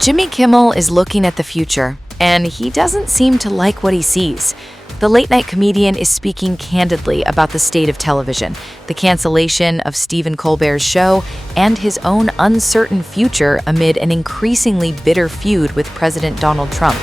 Jimmy Kimmel is looking at the future, and he doesn't seem to like what he sees. The late-night comedian is speaking candidly about the state of television, the cancellation of Stephen Colbert's show, and his own uncertain future amid an increasingly bitter feud with President Donald Trump.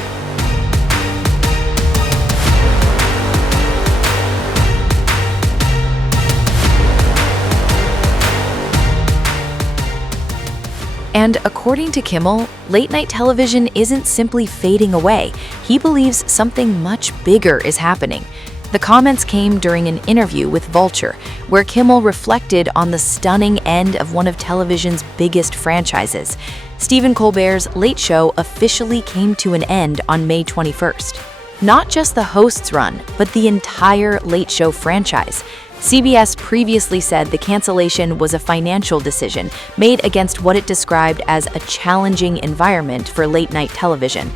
And according to Kimmel, late-night television isn't simply fading away. He believes something much bigger is happening. The comments came during an interview with Vulture, where Kimmel reflected on the stunning end of one of television's biggest franchises. Stephen Colbert's Late Show officially came to an end on May 21st. Not just the host's run, but the entire Late Show franchise. CBS previously said the cancellation was a financial decision made against what it described as a challenging environment for late-night television.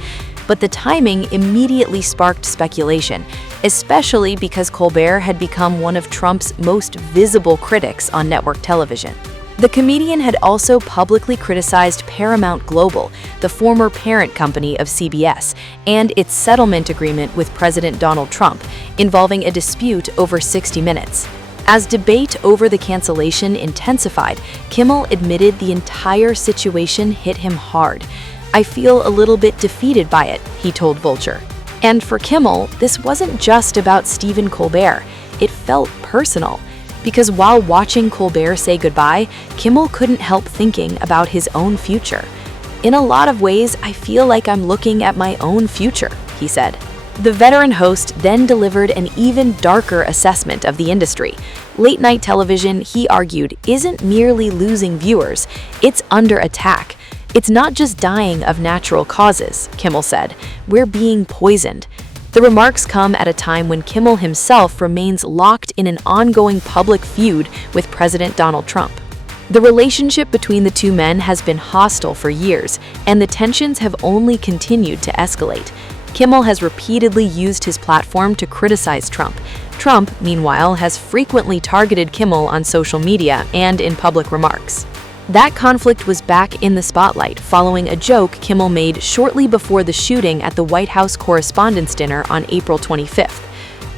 But the timing immediately sparked speculation, especially because Colbert had become one of Trump's most visible critics on network television. The comedian had also publicly criticized Paramount Global, the former parent company of CBS, and its settlement agreement with President Donald Trump, involving a dispute over 60 Minutes. As debate over the cancellation intensified, Kimmel admitted the entire situation hit him hard. "I feel a little bit defeated by it," he told Vulture. And for Kimmel, this wasn't just about Stephen Colbert. It felt personal. Because while watching Colbert say goodbye, Kimmel couldn't help thinking about his own future. "In a lot of ways, I feel like I'm looking at my own future," he said. The veteran host then delivered an even darker assessment of the industry. Late-night television, he argued, isn't merely losing viewers, it's under attack. "It's not just dying of natural causes," Kimmel said. "We're being poisoned." The remarks come at a time when Kimmel himself remains locked in an ongoing public feud with President Donald Trump. The relationship between the two men has been hostile for years, and the tensions have only continued to escalate. Kimmel has repeatedly used his platform to criticize Trump. Trump, meanwhile, has frequently targeted Kimmel on social media and in public remarks. That conflict was back in the spotlight following a joke Kimmel made shortly before the shooting at the White House Correspondents' Dinner on April 25th.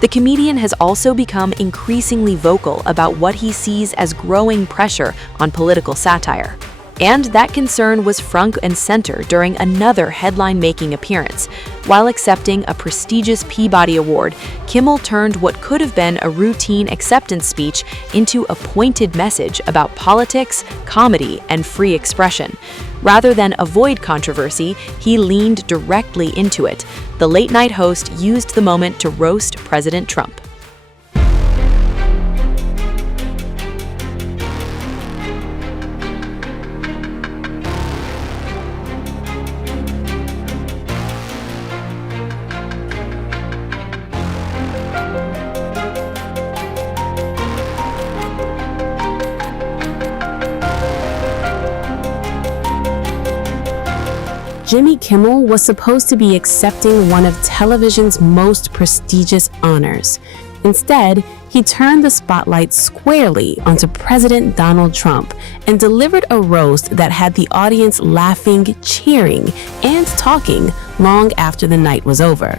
The comedian has also become increasingly vocal about what he sees as growing pressure on political satire. And that concern was front and center during another headline-making appearance. While accepting a prestigious Peabody Award, Kimmel turned what could have been a routine acceptance speech into a pointed message about politics, comedy, and free expression. Rather than avoid controversy, he leaned directly into it. The late-night host used the moment to roast President Trump. Jimmy Kimmel was supposed to be accepting one of television's most prestigious honors. Instead, he turned the spotlight squarely onto President Donald Trump and delivered a roast that had the audience laughing, cheering, and talking long after the night was over.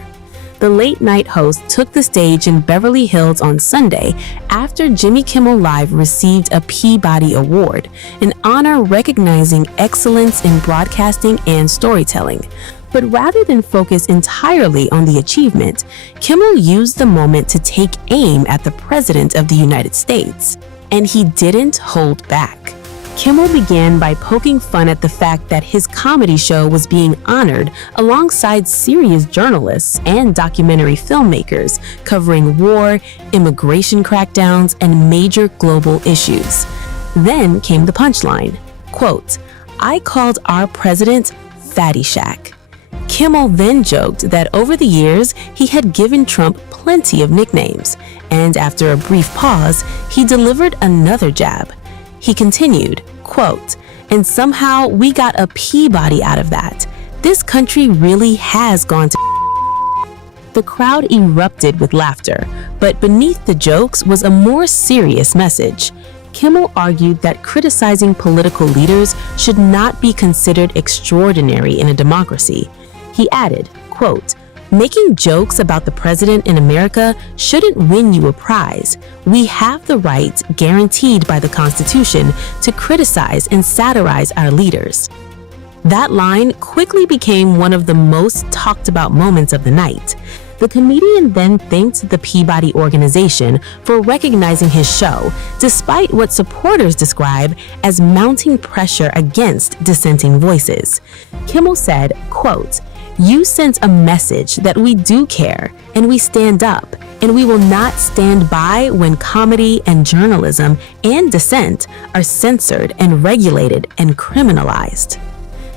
The late-night host took the stage in Beverly Hills on Sunday after Jimmy Kimmel Live received a Peabody Award, an honor recognizing excellence in broadcasting and storytelling. But rather than focus entirely on the achievement, Kimmel used the moment to take aim at the President of the United States. And he didn't hold back. Kimmel began by poking fun at the fact that his comedy show was being honored alongside serious journalists and documentary filmmakers covering war, immigration crackdowns, and major global issues. Then came the punchline, quote, "I called our president Fatty Shack." Kimmel then joked that over the years, he had given Trump plenty of nicknames, and after a brief pause, he delivered another jab. He continued, quote, "And somehow we got a Peabody out of that. This country really has gone to." The crowd erupted with laughter, but beneath the jokes was a more serious message. Kimmel argued that criticizing political leaders should not be considered extraordinary in a democracy. He added, quote, "Making jokes about the president in America shouldn't win you a prize. We have the right, guaranteed by the Constitution, to criticize and satirize our leaders." That line quickly became one of the most talked about moments of the night. The comedian then thanked the Peabody organization for recognizing his show, despite what supporters describe as mounting pressure against dissenting voices. Kimmel said, quote, "You sent a message that we do care, and we stand up, and we will not stand by when comedy and journalism and dissent are censored and regulated and criminalized."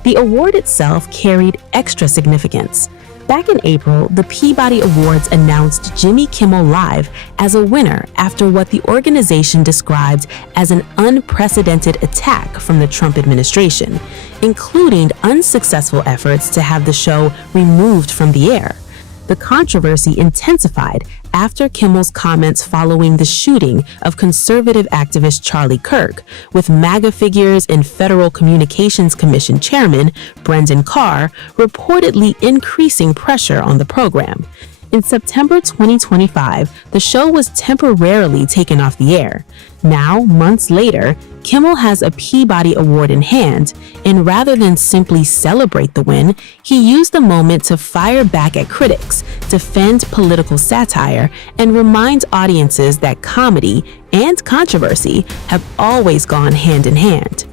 The award itself carried extra significance. Back in April, the Peabody Awards announced Jimmy Kimmel Live as a winner after what the organization described as an unprecedented attack from the Trump administration, including unsuccessful efforts to have the show removed from the air. The controversy intensified after Kimmel's comments following the shooting of conservative activist Charlie Kirk, with MAGA figures and Federal Communications Commission Chairman Brendan Carr reportedly increasing pressure on the program. In September 2025, the show was temporarily taken off the air. Now, months later, Kimmel has a Peabody Award in hand, and rather than simply celebrate the win, he used the moment to fire back at critics, defend political satire, and remind audiences that comedy and controversy have always gone hand in hand,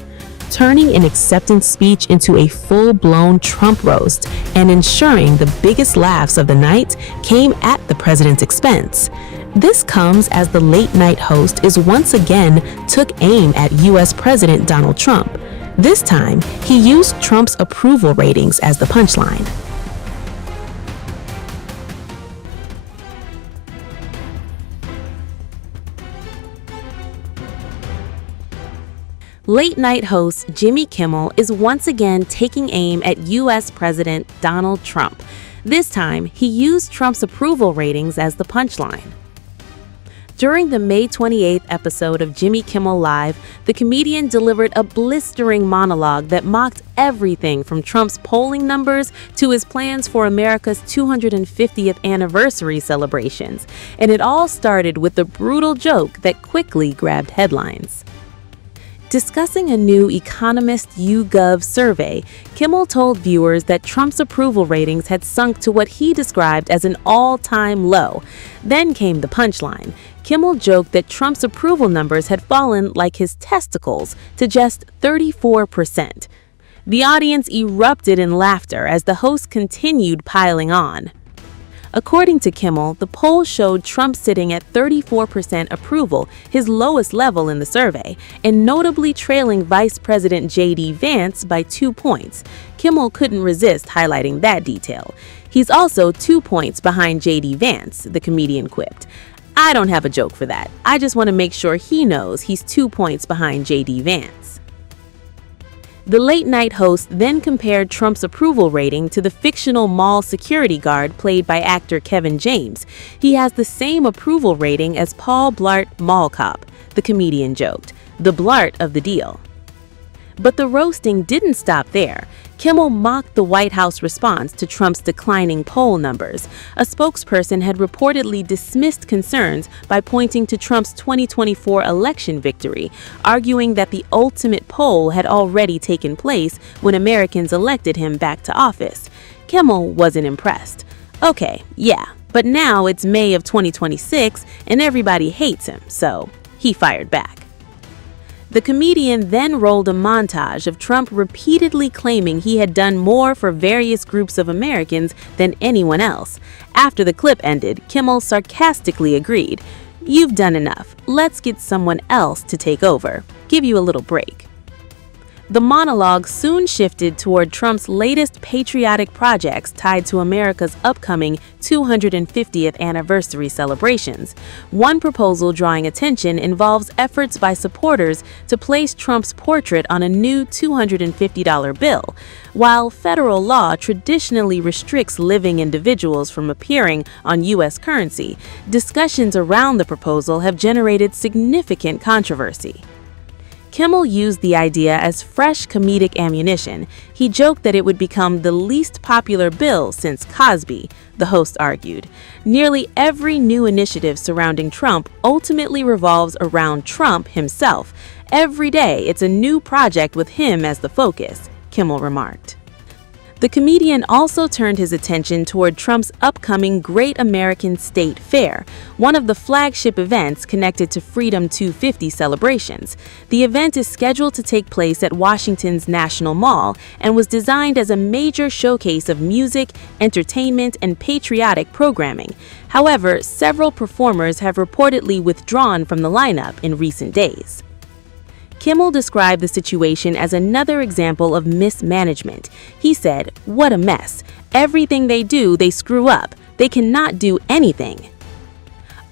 turning an acceptance speech into a full-blown Trump roast and ensuring the biggest laughs of the night came at the president's expense. This comes as the late-night host is once again took aim at U.S. President Donald Trump. This time, he used Trump's approval ratings as the punchline. Late-night host Jimmy Kimmel is once again taking aim at U.S. President Donald Trump. This time, he used Trump's approval ratings as the punchline. During the May 28th episode of Jimmy Kimmel Live, the comedian delivered a blistering monologue that mocked everything from Trump's polling numbers to his plans for America's 250th anniversary celebrations. And it all started with a brutal joke that quickly grabbed headlines. Discussing a new Economist YouGov survey, Kimmel told viewers that Trump's approval ratings had sunk to what he described as an all-time low. Then came the punchline. Kimmel joked that Trump's approval numbers had fallen like his testicles to just 34%. The audience erupted in laughter as the host continued piling on. According to Kimmel, the poll showed Trump sitting at 34% approval, his lowest level in the survey, and notably trailing Vice President J.D. Vance by 2 points. Kimmel couldn't resist highlighting that detail. He's also 2 points behind J.D. Vance, the comedian quipped. "I don't have a joke for that. I just want to make sure he knows he's 2 points behind J.D. Vance." The late-night host then compared Trump's approval rating to the fictional mall security guard played by actor Kevin James. He has the same approval rating as Paul Blart Mall Cop, the comedian joked, the Blart of the deal. But the roasting didn't stop there. Kimmel mocked the White House response to Trump's declining poll numbers. A spokesperson had reportedly dismissed concerns by pointing to Trump's 2024 election victory, arguing that the ultimate poll had already taken place when Americans elected him back to office. Kimmel wasn't impressed. "Okay, yeah, but now it's May of 2026 and everybody hates him, so he fired back." The comedian then rolled a montage of Trump repeatedly claiming he had done more for various groups of Americans than anyone else. After the clip ended, Kimmel sarcastically agreed, "You've done enough. Let's get someone else to take over. Give you a little break." The monologue soon shifted toward Trump's latest patriotic projects tied to America's upcoming 250th anniversary celebrations. One proposal drawing attention involves efforts by supporters to place Trump's portrait on a new $250 bill. While federal law traditionally restricts living individuals from appearing on U.S. currency, discussions around the proposal have generated significant controversy. Kimmel used the idea as fresh comedic ammunition. He joked that it would become the least popular bill since Cosby, the host argued. Nearly every new initiative surrounding Trump ultimately revolves around Trump himself. Every day, it's a new project with him as the focus, Kimmel remarked. The comedian also turned his attention toward Trump's upcoming Great American State Fair, one of the flagship events connected to Freedom 250 celebrations. The event is scheduled to take place at Washington's National Mall and was designed as a major showcase of music, entertainment, and patriotic programming. However, several performers have reportedly withdrawn from the lineup in recent days. Kimmel described the situation as another example of mismanagement. He said, "What a mess. Everything they do, they screw up. They cannot do anything."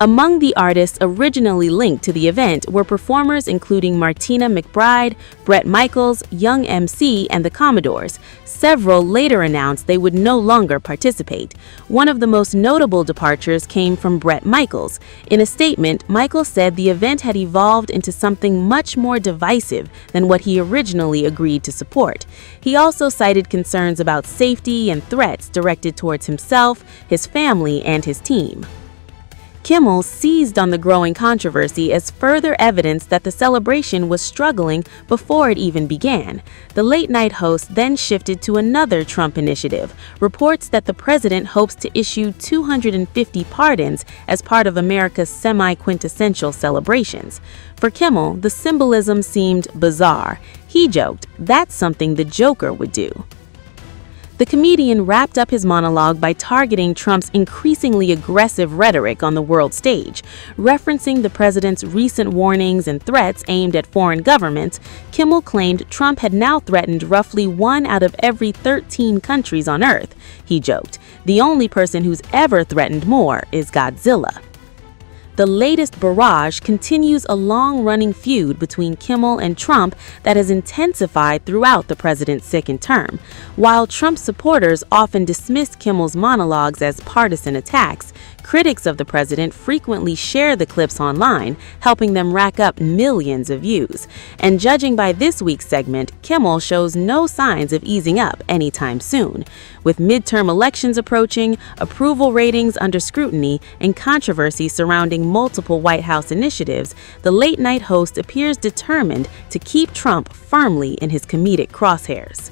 Among the artists originally linked to the event were performers including Martina McBride, Bret Michaels, Young MC, and the Commodores. Several later announced they would no longer participate. One of the most notable departures came from Bret Michaels. In a statement, Michaels said the event had evolved into something much more divisive than what he originally agreed to support. He also cited concerns about safety and threats directed towards himself, his family, and his team. Kimmel seized on the growing controversy as further evidence that the celebration was struggling before it even began. The late-night host then shifted to another Trump initiative, reports that the president hopes to issue 250 pardons as part of America's semi-quintessential celebrations. For Kimmel, the symbolism seemed bizarre. He joked, "That's something the Joker would do." The comedian wrapped up his monologue by targeting Trump's increasingly aggressive rhetoric on the world stage. Referencing the president's recent warnings and threats aimed at foreign governments, Kimmel claimed Trump had now threatened roughly 1 out of every 13 countries on Earth. He joked, "The only person who's ever threatened more is Godzilla." The latest barrage continues a long-running feud between Kimmel and Trump that has intensified throughout the president's second term. While Trump supporters often dismiss Kimmel's monologues as partisan attacks, critics of the president frequently share the clips online, helping them rack up millions of views. And judging by this week's segment, Kimmel shows no signs of easing up anytime soon. With midterm elections approaching, approval ratings under scrutiny, and controversy surrounding multiple White House initiatives, the late-night host appears determined to keep Trump firmly in his comedic crosshairs.